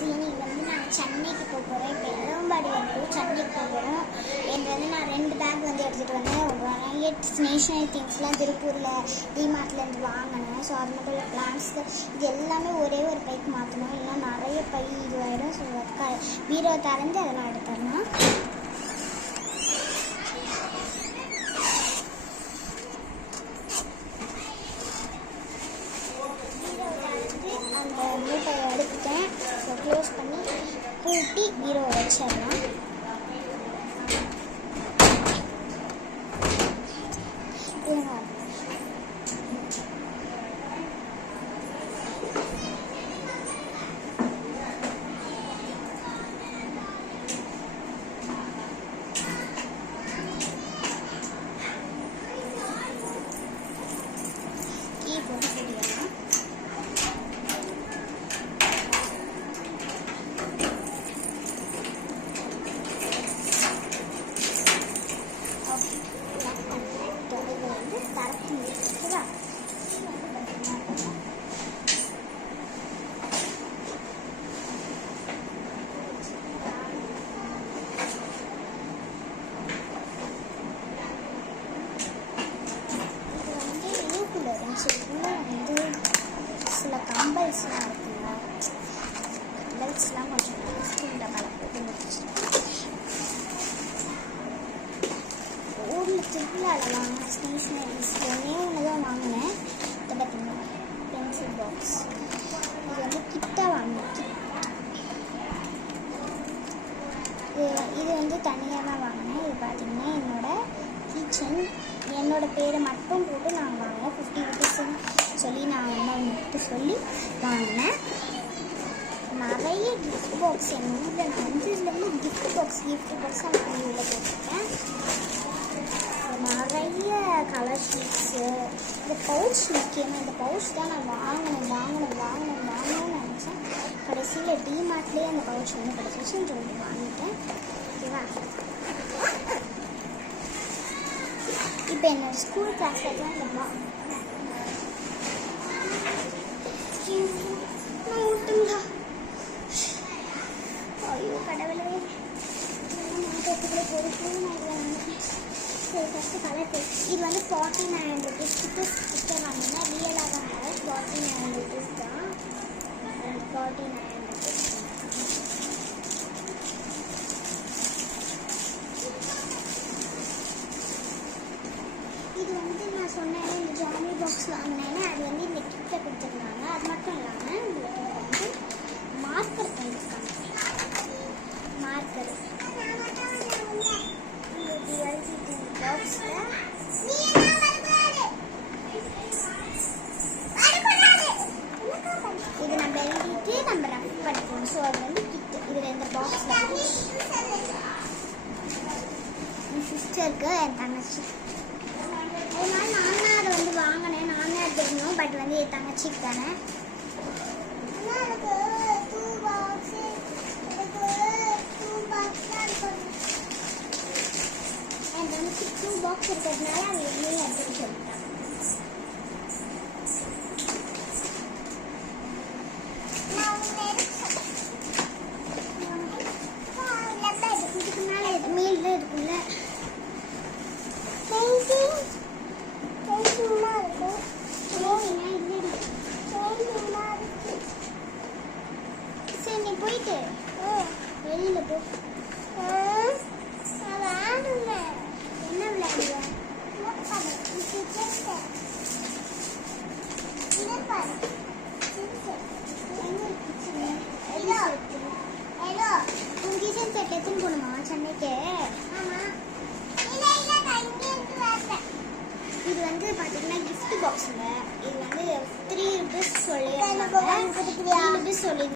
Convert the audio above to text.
இன்னைக்கு வந்து நான் சென்னைக்கு போக போகிறேன். இப்போ எல்லம்பாடி வந்து சென்னைக்கு போகிறோம். எனக்கு வந்து நான் 2 பேக் வந்து எடுத்துகிட்டு வந்தேன். நிறைய ஸ்டேஷ்னரி திங்ஸ்லாம் திருப்பூரில் டிமார்ட்லேருந்து வாங்கினேன். ஸோ அது மட்டும் இல்லை பிளான்ஸ்க்கு இது எல்லாமே ஒரே ஒரு பைக்கு மாற்றணும், இல்லைன்னா நிறைய பை இதுவாகிடும். ஸோ பீரோ திறந்து அதை நான் எடுத்துடணும். அந்த மூட்டை எடுத்துட்டேன். ஸோ க்ளோஸ் பண்ணி பூட்டி பீரோ வச்சிடலாம். கீ போட்டு போட்டிடலாம். சில கம்பல்ஸ்லாம் இருக்குங்க, பெல்ட்ஸ்லாம் கொஞ்சம் ஸ்கூல் டப்பாவில் போட்டு முடிச்சிருக்கேன். ஊரில் திருவிழாவில் வாங்கின ஸ்டேஷ்னரிஸ் ஒன்று தான் வாங்கினேன். இதை பார்த்தீங்கன்னா பென்சில் பாக்ஸ், இது வந்து கிட்டாக வாங்கினேன். இது வந்து தனியாக தான் வாங்கினேன். இது பார்த்திங்கன்னா என்னோடய கிச்சன், என்னோடய பேரை மட்டும் போட்டு நான் வாங்கினேன். 50 ருபீஸ்ன்னு சொல்லி நான் வந்து சொல்லி வாங்கினேன். நிறைய கிஃப்ட் பாக்ஸ் எங்கள் ஊரில் நான் வந்து இதில் கிஃப்ட் பாக்ஸாக வாங்கி உள்ள போட்டிருக்கேன். நிறைய கலர் ஷீட்ஸு, இந்த பவுச் முக்கியமாக இந்த பவுச் தான் நான் வாங்கணும்னு நினச்சேன். கடைசியில் டிமார்ட்லேயே அந்த பவுச் வந்து கிடச்சிச்சுன்னு சொல்லி வாங்கிட்டேன். ஓகேவா? இப்போ என்னோடய ஸ்கூல் கிளாஸில் தான் இந்த ஐயோ கடவுளே, இது வந்து 49 ருபீஸ் ஸ்டிக்கர் வாங்கினேன். ரியலாக தான் 49 ருபீஸ் தான். 49 ருபீஸ். இது வந்து நான் சொன்னேன் இந்த ஜாமி பாக்ஸ் வாங்கினேன்னு, அது வந்து இந்த கிஃப்ட்டில் கொடுத்துருந்தாங்க. அது மட்டும் இல்லாமல் உங்களுக்கு வந்து மார்க்கர் பண்ணியிருக்காங்க. மார்க்கர் பாக்ஸில் இது நம்ம எழுதிட்டு நம்ம ரஃப் பண்ணிக்கணும். ஸோ அது வந்து கிட்டு இதில் இந்த பாக்ஸில் என் சிஸ்டருக்கு என் தங்கச்சி. அதனால நான் தான் அதை வந்து வாங்கினேன். நானே அது தெரியும், பட் வந்து என் தங்கச்சிக்கு தானே. என் தங்கச்சி 2 பாக்ஸ் இருக்கிறதுனால அவன் எதுவுமே எடுத்துன்னு சொல்லிட்டான். இதுக்கு மேலே மீல் இருக்குல்ல, சரி நீ போயிட்டு வெளியில போ. என்ன விளையாடுவ? உன் கிச்சன் செட் எடுத்துன்னு போகணுமா சென்னைக்கு? இது வந்து பார்த்தீங்கன்னா கிஃப்ட் பாக்ஸுங்க. இது வந்து 3 ருபீஸ் சொல்லி 3 ருபீஸ் சொல்லி